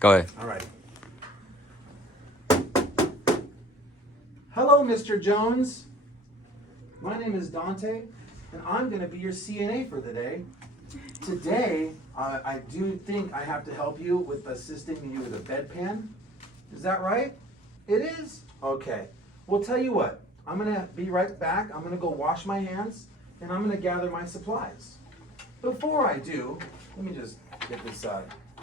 Go ahead. All right. Hello, Mr. Jones. My name is Dante, and I'm going to be your CNA for the day. Today, I do think I have to help you with assisting you with a bedpan. Is that right? It is? Okay. Well, tell you what. I'm going to be right back. I'm going to go wash my hands, and I'm going to gather my supplies. Before I do, let me just get this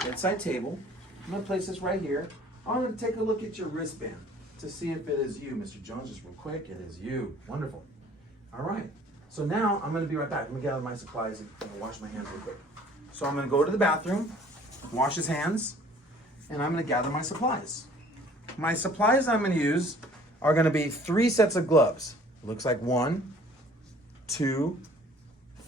bedside table. I'm going to place this right here. I'm going to take a look at your wristband to see if it is you, Mr. Jones. Just real quick, it is you. Wonderful. All right. So now I'm going to be right back. I'm going to gather my supplies and wash my hands real quick. So I'm going to go to the bathroom, wash his hands, and I'm going to gather my supplies. My supplies I'm going to use are going to be 3 sets of gloves. It looks like 1, 2,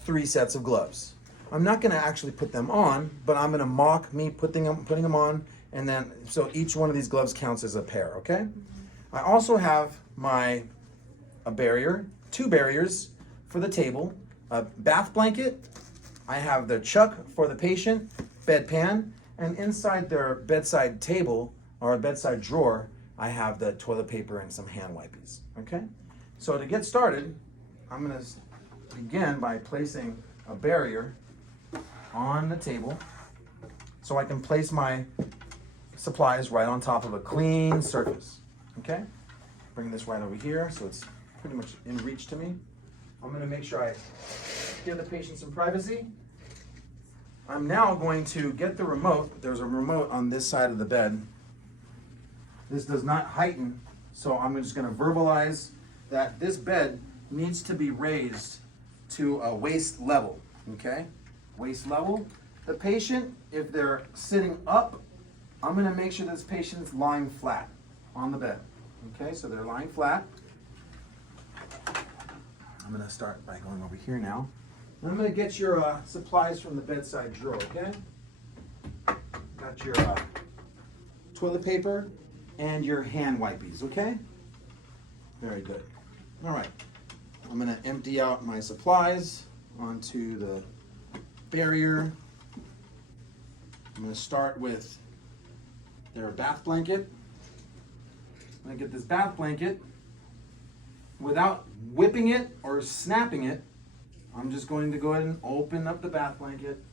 3 sets of gloves. I'm not going to actually put them on, but I'm going to mock me putting them on, and then so each one of these gloves counts as a pair, okay? I also have a barrier, 2 barriers for the table, a bath blanket, I have the chuck for the patient, bedpan, and inside their bedside table or a bedside drawer, I have the toilet paper and some hand wipes, okay? So to get started, I'm gonna begin by placing a barrier on the table so I can place my supplies right on top of a clean surface, okay? Bring this right over here so it's pretty much in reach to me. I'm gonna make sure I give the patient some privacy. I'm now going to get the remote. There's a remote on this side of the bed. This does not heighten, so I'm just gonna verbalize that this bed needs to be raised to a waist level, okay? Waist level. The patient, if they're sitting up, I'm gonna make sure this patient's lying flat on the bed, okay? So they're lying flat. I'm gonna start by going over here now. I'm gonna get your supplies from the bedside drawer, okay? Got your toilet paper and your hand wipes, okay? Very good. All right, I'm gonna empty out my supplies onto the barrier. I'm gonna start with their bath blanket. I'm gonna get this bath blanket. Without whipping it or snapping it, I'm just going to go ahead and open up the bath blanket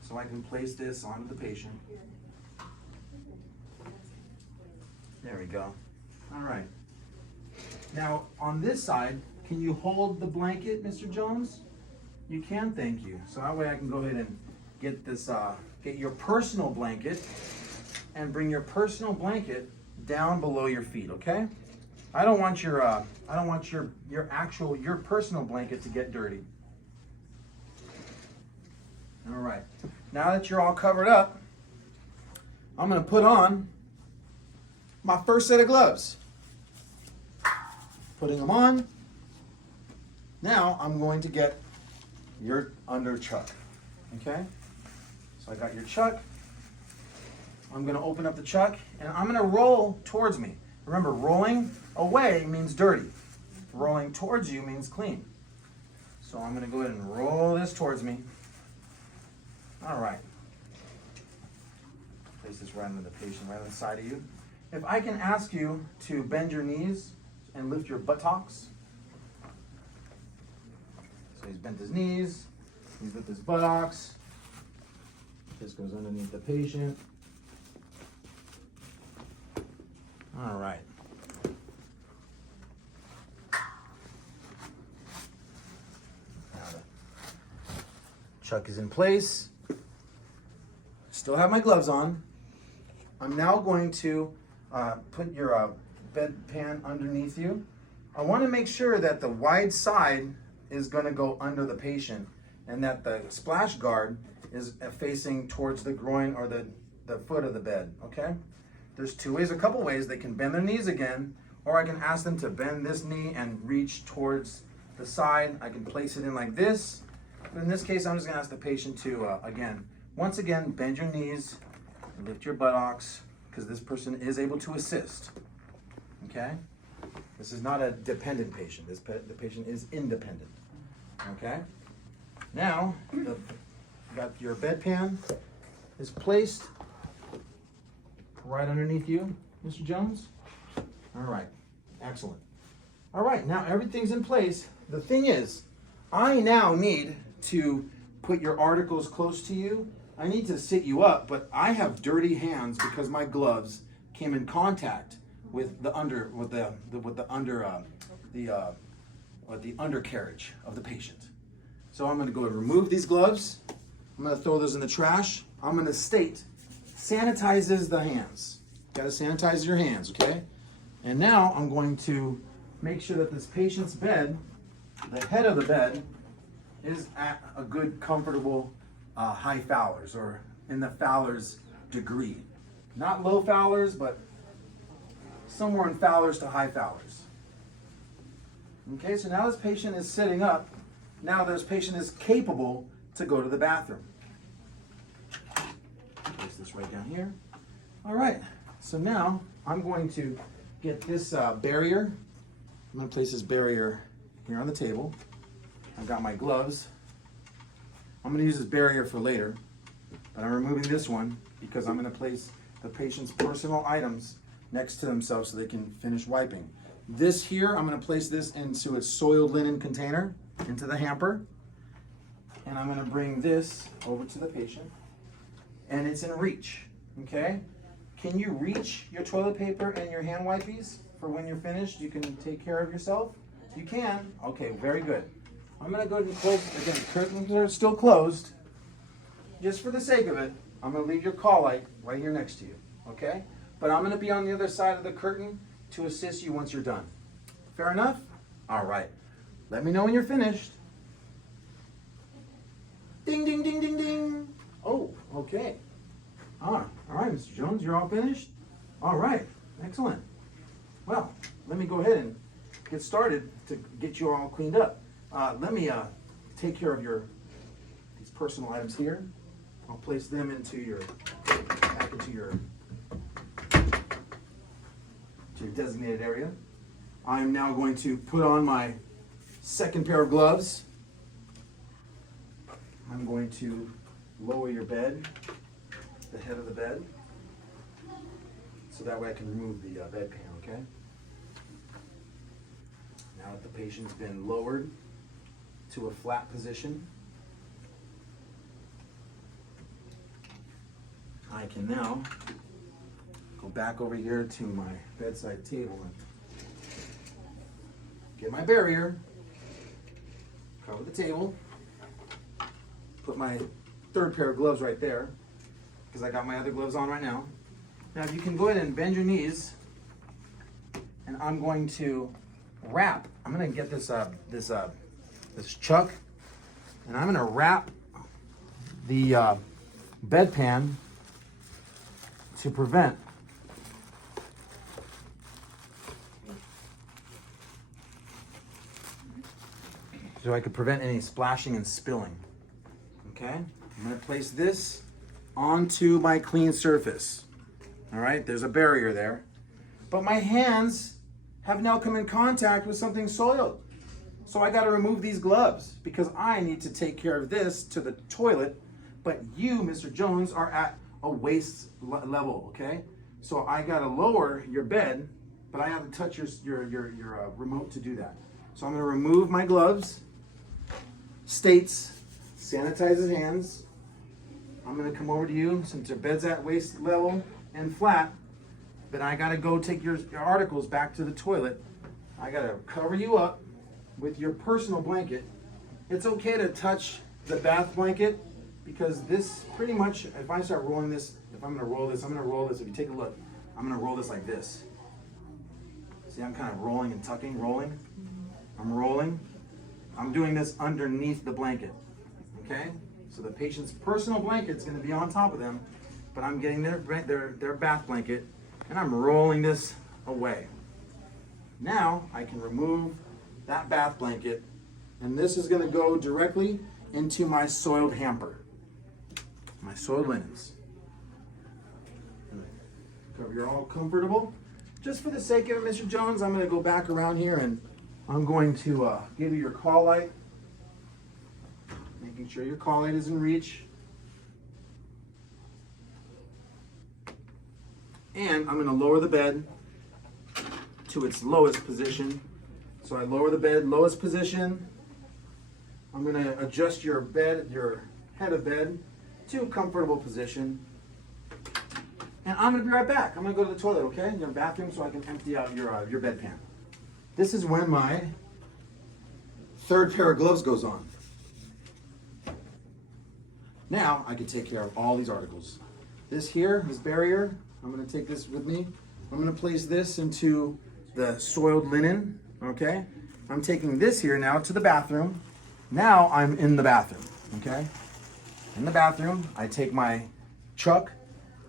so I can place this onto the patient. There we go. All right. Now, on this side, can you hold the blanket, Mr. Jones? You can, thank you. So that way I can go ahead and get this, get your personal blanket and bring your personal blanket down below your feet, okay? I don't want your your personal blanket to get dirty. All right. Now that you're all covered up, I'm going to put on my first set of gloves. Putting them on. Now I'm going to get your under chuck. Okay? So I got your chuck. I'm going to open up the chuck and I'm going to roll towards me. Remember, rolling away means dirty. Rolling towards you means clean. So I'm going to go ahead and roll this towards me. All right. Place this right under the patient, right on the side of you. If I can ask you to bend your knees and lift your buttocks. So he's bent his knees. He's lifted his buttocks. This goes underneath the patient. All right. Now the chuck is in place. Still have my gloves on. I'm now going to put your bedpan underneath you. I want to make sure that the wide side is going to go under the patient and that the splash guard is facing towards the groin or the foot of the bed, okay? There's 2 ways, a couple ways. They can bend their knees again, or I can ask them to bend this knee and reach towards the side. I can place it in like this. But in this case, I'm just gonna ask the patient to, once again, bend your knees, lift your buttocks, because this person is able to assist, okay? This is not a dependent patient. The patient is independent, okay? Now, you got your bedpan. is placed right underneath you, Mr. Jones. All right, excellent. All right, now everything's in place. The thing is, I now need to put your articles close to you. I need to sit you up, but I have dirty hands because my gloves came in contact with the undercarriage of the patient. So I'm going to go and remove these gloves. I'm going to throw those in the trash. I'm going to state, sanitizes the hands. Got to sanitize your hands, okay? And now I'm going to make sure that this patient's bed, the head of the bed, is at a good, comfortable high Fowlers, or in the Fowlers degree. Not low Fowlers, but somewhere in Fowlers to high Fowlers. Okay, so now this patient is sitting up. Now this patient is capable to go to the bathroom. Place this right down here. All right, so now I'm going to get this barrier. I'm going to place this barrier here on the table. I've got my gloves. I'm going to use this barrier for later, but I'm removing this one because I'm going to place the patient's personal items next to themselves so they can finish wiping. This here, I'm going to place this into a soiled linen container, into the hamper, and I'm going to bring this over to the patient, and it's in reach, okay? Can you reach your toilet paper and your hand wipies for when you're finished? You can take care of yourself? You can? Okay, very good. I'm going to go ahead and close, again, curtains are still closed. Just for the sake of it, I'm going to leave your call light right here next to you, okay? But I'm going to be on the other side of the curtain to assist you once you're done. Fair enough? All right. Let me know when you're finished. Ding, ding, ding, ding, ding. Oh, okay. All right, Mr. Jones, you're all finished? All right, excellent. Well, let me go ahead and get started to get you all cleaned up. Let me take care of these personal items here. I'll place them back into your designated area. I'm now going to put on my second pair of gloves. I'm going to lower your bed, the head of the bed, so that way I can remove the bedpan, okay? Now that the patient's been lowered to a flat position, I can now go back over here to my bedside table and get my barrier, cover the table, put my third pair of gloves right there, because I got my other gloves on right now. Now if you can go ahead and bend your knees, and I'm going to wrap, I'm going to get this chuck, and I'm going to wrap the bedpan to prevent any splashing and spilling. Okay, I'm going to place this onto my clean surface. All right, there's a barrier there, but my hands have now come in contact with something soiled. So I got to remove these gloves because I need to take care of this to the toilet, but you, Mr. Jones, are at a waist level, okay? So I got to lower your bed, but I have to touch your remote to do that. So I'm going to remove my gloves. States, sanitize his hands. I'm going to come over to you since your bed's at waist level and flat, but I got to go take your articles back to the toilet. I got to cover you up with your personal blanket. It's okay to touch the bath blanket because this pretty much, if I start rolling this, if I'm going to roll this, if you take a look, I'm going to roll this like this. See, I'm kind of rolling and tucking, rolling. I'm rolling. I'm doing this underneath the blanket, okay? So the patient's personal blanket's gonna be on top of them, but I'm getting their bath blanket, and I'm rolling this away. Now I can remove that bath blanket, and this is gonna go directly into my soiled hamper, my soiled linens. Cover you're all comfortable. Just for the sake of it, Mr. Jones, I'm gonna go back around here and I'm going to give you your call light, making sure your call light is in reach. And I'm gonna lower the bed to its lowest position. So I lower the bed, lowest position. I'm gonna adjust your bed, your head of bed to a comfortable position. And I'm gonna be right back. I'm gonna go to the toilet, okay? In your bathroom so I can empty out your bedpan. This is when my third pair of gloves goes on. Now I can take care of all these articles. This here, this barrier, I'm gonna take this with me. I'm gonna place this into the soiled linen, okay? I'm taking this here now to the bathroom. Now I'm in the bathroom, okay? In the bathroom, I take my chuck.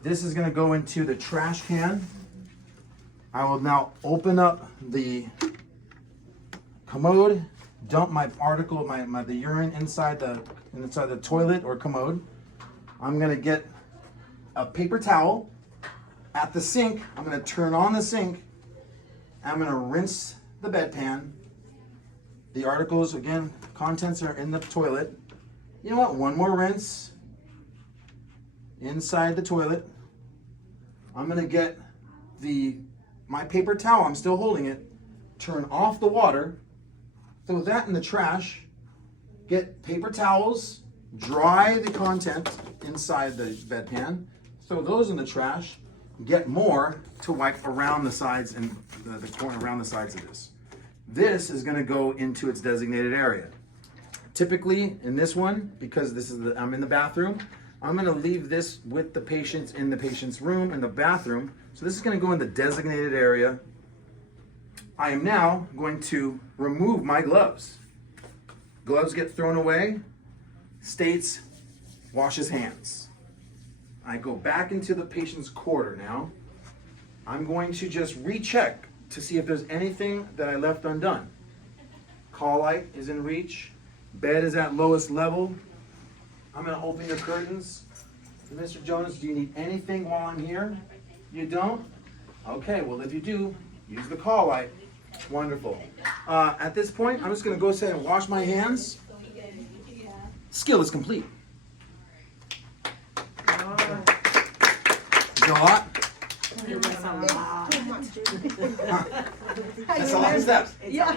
This is gonna go into the trash can. I will now open up the commode, dump my article, the urine inside the toilet or commode. I'm gonna get a paper towel at the sink. I'm gonna turn on the sink. I'm gonna rinse the bedpan. The articles, again, contents are in the toilet. You know what? One more rinse inside the toilet. I'm gonna get my paper towel, I'm still holding it, turn off the water, throw that in the trash, get paper towels, dry the content inside the bedpan, throw those in the trash, get more to wipe around the sides and the corner around the sides of this. This is gonna go into its designated area. Typically in this one, because I'm in the bathroom, I'm gonna leave this with the patients in the patient's room, in the bathroom. So this is gonna go in the designated area. I am now going to remove my gloves. Gloves get thrown away, states, wash his hands. I go back into the patient's quarter now. I'm going to just recheck to see if there's anything that I left undone. Call light is in reach. Bed is at lowest level. I'm gonna open your curtains. Mr. Jonas, do you need anything while I'm here? You don't? Okay, well if you do, use the call light. Wonderful. At this point, I'm just gonna go ahead and wash my hands. Skill is complete. Is that a lot? It was a lot. That's a lot of steps. Yeah.